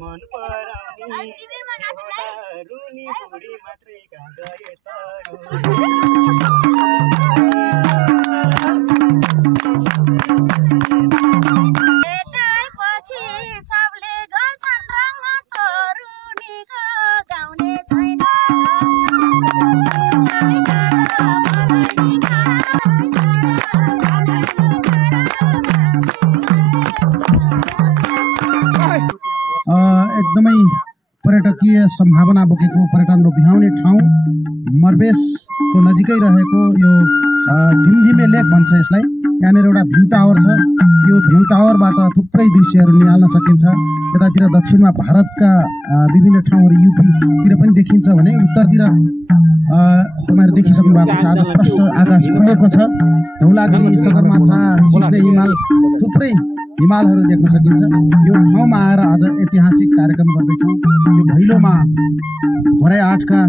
मन पराउने रुनी बुढी मात्रै कहाँ गए भेटाएपछि सबले गर्छन् रङ तरुनीको गाउने छैन एकदमै पर्यटकीय सम्भावना बोकेको पर्यटन लोभ्याउने ठाउँ मर्बेसको नजिकै रहेको यो ढिमढिमे लेक भन्छ यसलाई। यहाँनिर एउटा भ्यू टावर छ। यो भ्यू टावरबाट थुप्रै दृश्यहरू निहाल्न सकिन्छ। यतातिर दक्षिणमा भारतका विभिन्न ठाउँहरू युपीतिर पनि देखिन्छ भने उत्तरतिर तपाईँहरू देखिसक्नु भएको छ। आज प्रष्ट आकाश खुलेको छ। धौलागिरी, सगरमाथा, सिस्ने हिमाल, थुप्रै हिमालहरू देख्न सकिन्छ। यो ठाउँमा आएर आज ऐतिहासिक कार्यक्रम गर्दैछौँ। यो भैलोमा भराई 8का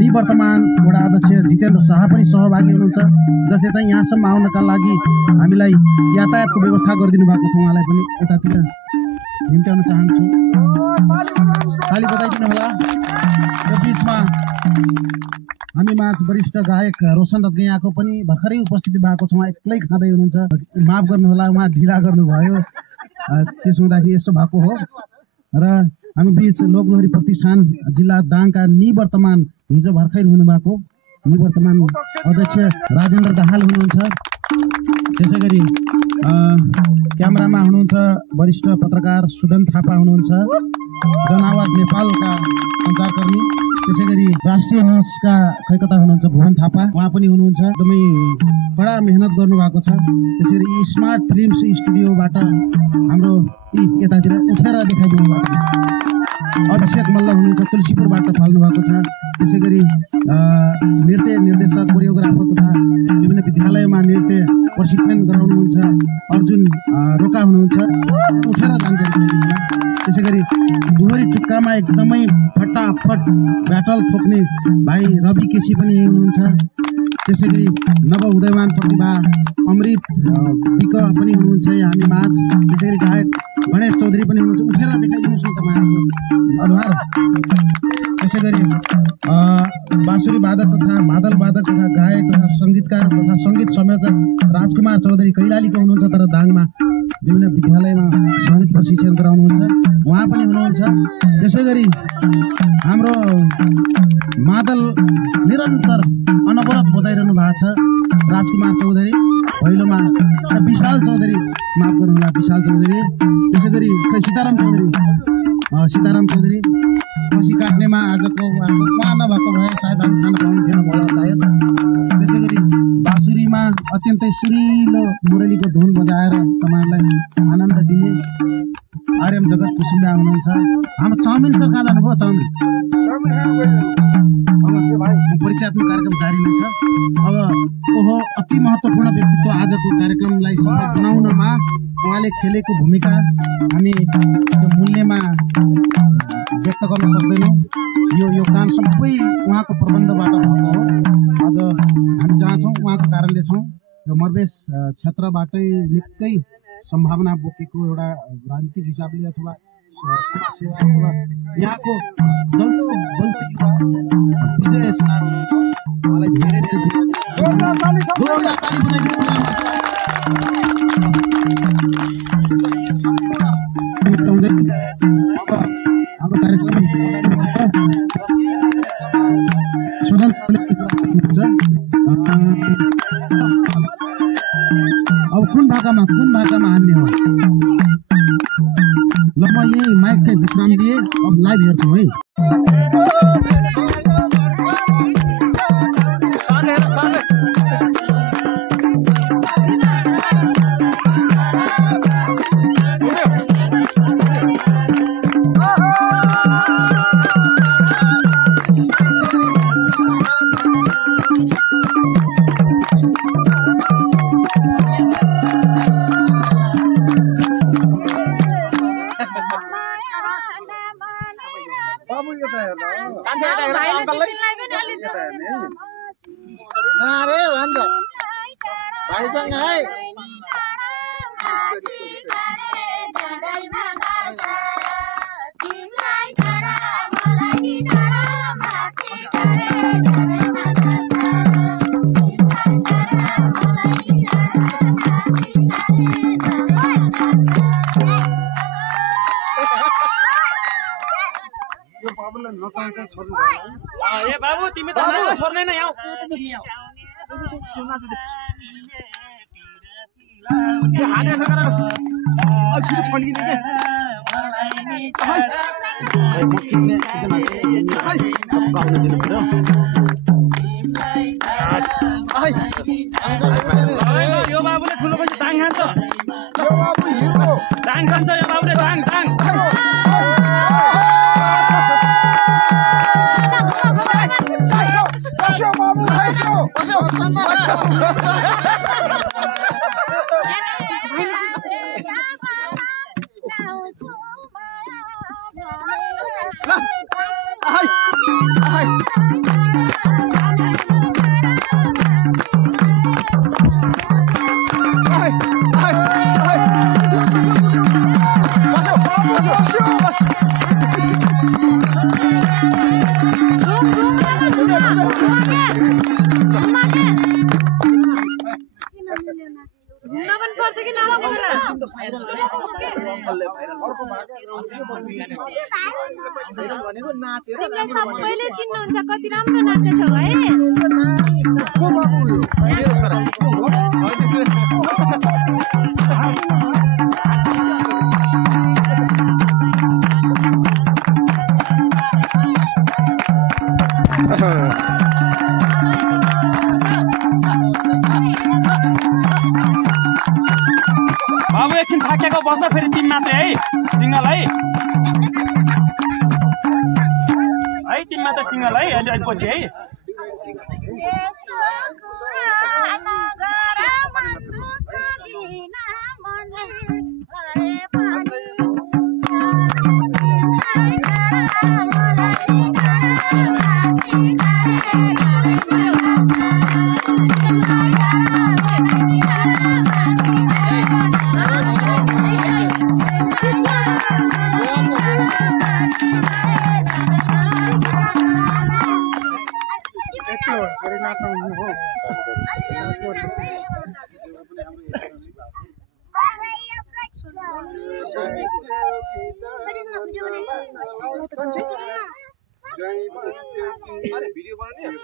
निवर्तमान वडा अध्यक्ष जितेन्द्र शाह पनि सहभागी हुनुहुन्छ, जसले चाहिँ यहाँसम्म आउनका लागि हामीलाई यातायातको व्यवस्था गरिदिनु भएको छ। उहाँलाई पनि यतातिर निम्त्याउन चाहन्छु। ताली बजाइदिनु होला। यो बिचमा हामी माझ वरिष्ठ गायक रोशन रत्गैयाको पनि भर्खरै उपस्थिति भएको छ। उहाँ एक्लै खाँदै हुनुहुन्छ, माफ गर्नुहोला, उहाँ ढिला गर्नुभयो। त्यसो हुँदाखेरि यसो भएको हो। र हामी बीच लोकदोहोरी प्रतिष्ठान जिल्ला दाङका निवर्तमान हिजो भर्खर हुनुभएको निवर्तमान अध्यक्ष राजेन्द्र दाहाल हुनुहुन्छ। त्यसै गरी क्यामेरामा हुनुहुन्छ वरिष्ठ पत्रकार सुदन थापा हुनुहुन्छ, जनावाज नेपालका सञ्चारकर्मी। त्यसै गरी राष्ट्रिय न्युजका खैकता हुनुहुन्छ भुवन थापा, उहाँ पनि हुनुहुन्छ। एकदमै बडा मेहनत गर्नुभएको छ। त्यसै गरी स्मार्ट फिल्म्स स्टुडियोबाट हाम्रो यतातिर उठेर देखाइदिनु भएको छ अभिषेक मल्ल हुनुहुन्छ, तुलसीपुरबाट फाल्नु भएको छ। त्यसै गरी नृत्य निर्देशक, कोरियोग्राफर तथा विभिन्न विद्यालयमा नृत्य प्रशिक्षण गराउनुहुन्छ अर्जुन रोका हुनुहुन्छ, उठेर जानकारी दिनुहुन्छ। त्यसै गरी दोहोरी टुक्कामा एकदमै फटाफट ब्याटल ठोक्ने भाइ रवि केसी पनि यही हुनुहुन्छ। त्यसै गरी नव उदयमान प्रतिभा अमृत विक पनि हुनुहुन्छ हामी माझ। त्यसै गरी गायक गणेश चौधरी पनि हुनुहुन्छ, उठेर देखाइदिनुहोस् न तपाईँहरूको अनुहार। त्यसै गरी बाँसुरी वादक तथा मादल वादक तथा गायक तथा सङ्गीतकार तथा सङ्गीत संयोजक राजकुमार चौधरी कैलालीको हुनुहुन्छ, तर दाङमा विभिन्न विद्यालयमा सङ्गीत प्रशिक्षण गराउनुहुन्छ, उहाँ पनि हुनुहुन्छ। त्यसै गरी हाम्रो मादल निरन्तर अनवरत बजाइरहनु भएको छ राजकुमार चौधरी। भैलोमा विशाल चौधरी, माफ गर्नुहोला विशाल चौधरी। त्यसै गरी सीताराम चौधरी खसी काट्नेमा आजको उहाँ नभएको भए सायद हामी खान पाउनु थिएन होला सायद। त्यसै गरी बाँसुरीमा अत्यन्तै सुरिलो मुरलीको धुन बजाएर तपाईँहरूलाई आनन्द दिने आर्यम जगत कुसुम्बिया हुनुहुन्छ। हाम्रो चाउमिन सर कहाँ जानुभयो? चाउमिन परिचयात्मक कार्यक्रम जारी नै छ। अब ओहो अति महत्त्वपूर्ण व्यक्तित्व आजको कार्यक्रमलाई सफल बनाउनमा उहाँले खेलेको भूमिका हामी त्यो मूल्यमा व्यक्त गर्न सक्दैनौँ। यो योगदान सबै उहाँको प्रबन्धबाट भएको हो। आज हामी जहाँ छौँ उहाँको कारणले छौँ। यो मर्बेस क्षेत्रबाटै निकै सम्भावना बोकेको एउटा राजनीतिक हिसाबले अथवा समाज सेवा अथवा यहाँको जल्दो बल्दो युवा विजय सुनार हुनुहुन्छ। उहाँलाई धेरै धेरै जोरदार ताली बजाइदिनु। हाम्रो कार्यक्रम सुदन सरले के कुरा गर्नुहुन्छ? अब कुन भाकामा हान्ने हो? ल म यही माइक चाहिँ विश्राम दिएँ, अब लाइभ हेर्छौँ है। अरे भन्छ भाइसँग है यो बाबुलाई नचाहिन्छ छोड्नु ए बाबु तिमी त नाच्न छोड्दैन यहाँ हाने सकर अझै फन्किने यो बाबुले ठुलो पछि दाङ खान्छ यो बाबु हिँड्यो दाङ खान्छ यो बाबुले दाङ दाङ तिमीलाई सबैले चिन्नुहुन्छ कति राम्रो नाचेछौ है बाबु एकछिन थाकेको बस्छ फेरि तिमी मात्रै है सिङ्गल है तिमी मात्रै सिङ्गल है अहिले पछि है भिडियो बनाउने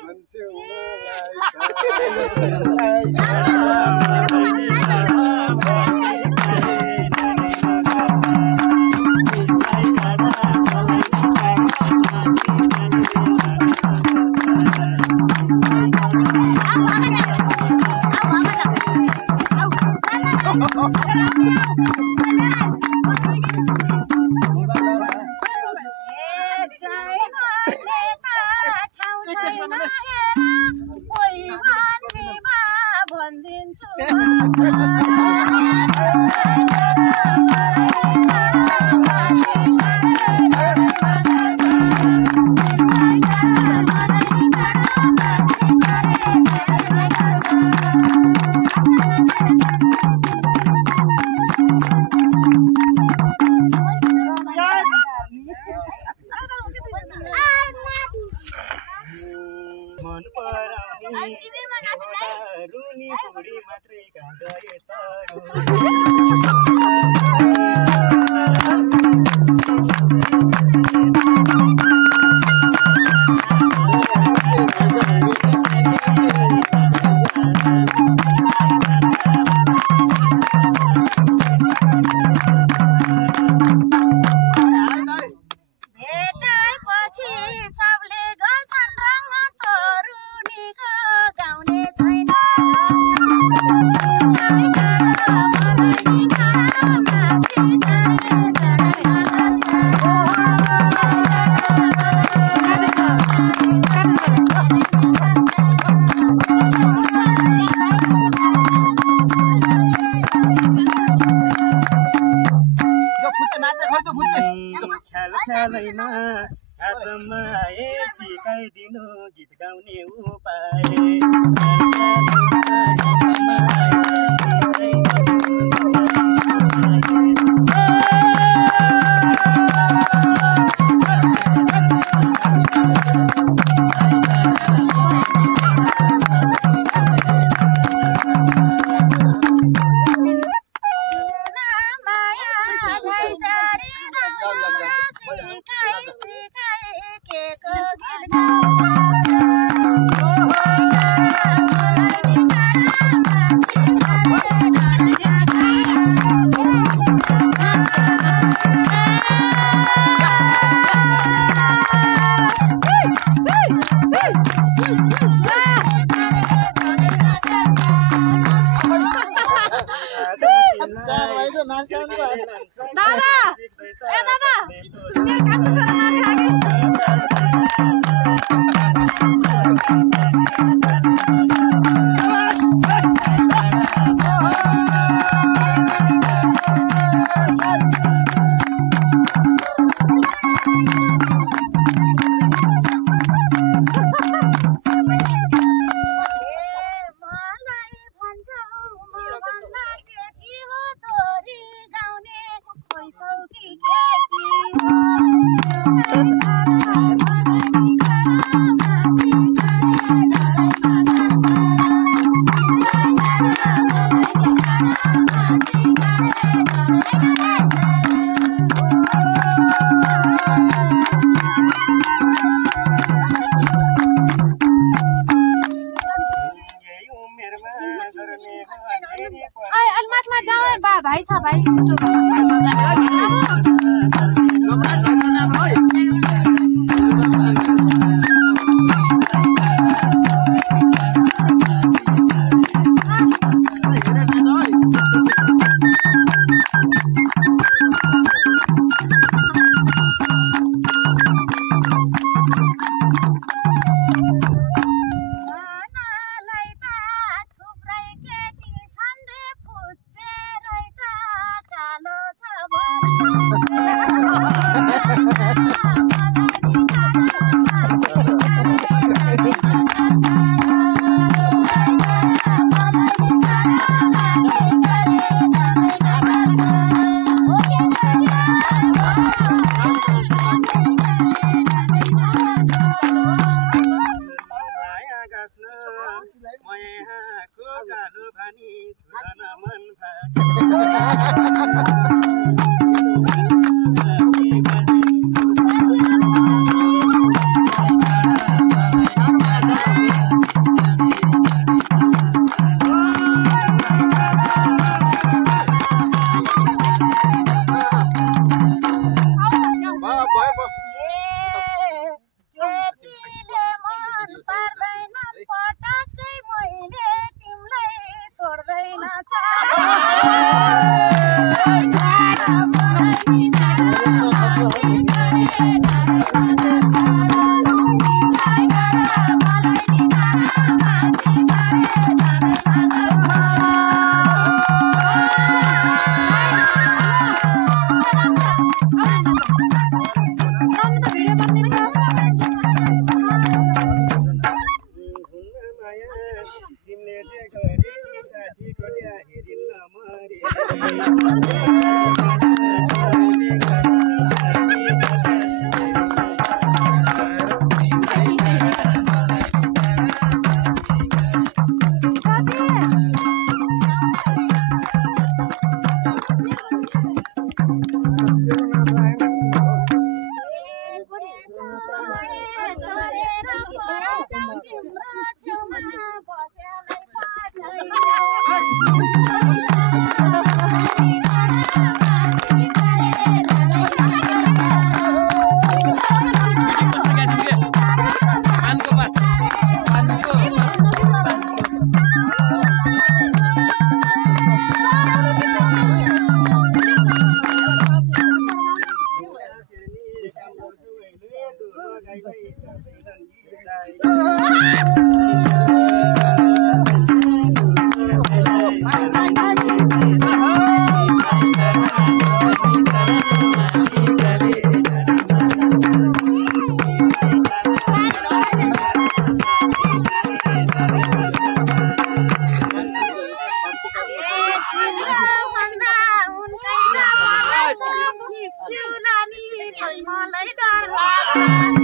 रुनी बुढी मात्रै कहाँ गए भेटेपछि सबले गर्छन् रङ तरुनीको गाउने छैन ख्यालैमा आसम्म आए सिकाइदिनु गीत गाउने उपाय दादा ए दादा मेरो कान्छो छोरा नाचे अलमासमा जाऊ बा भाइ छ भाइ मलाई डर लाग्छ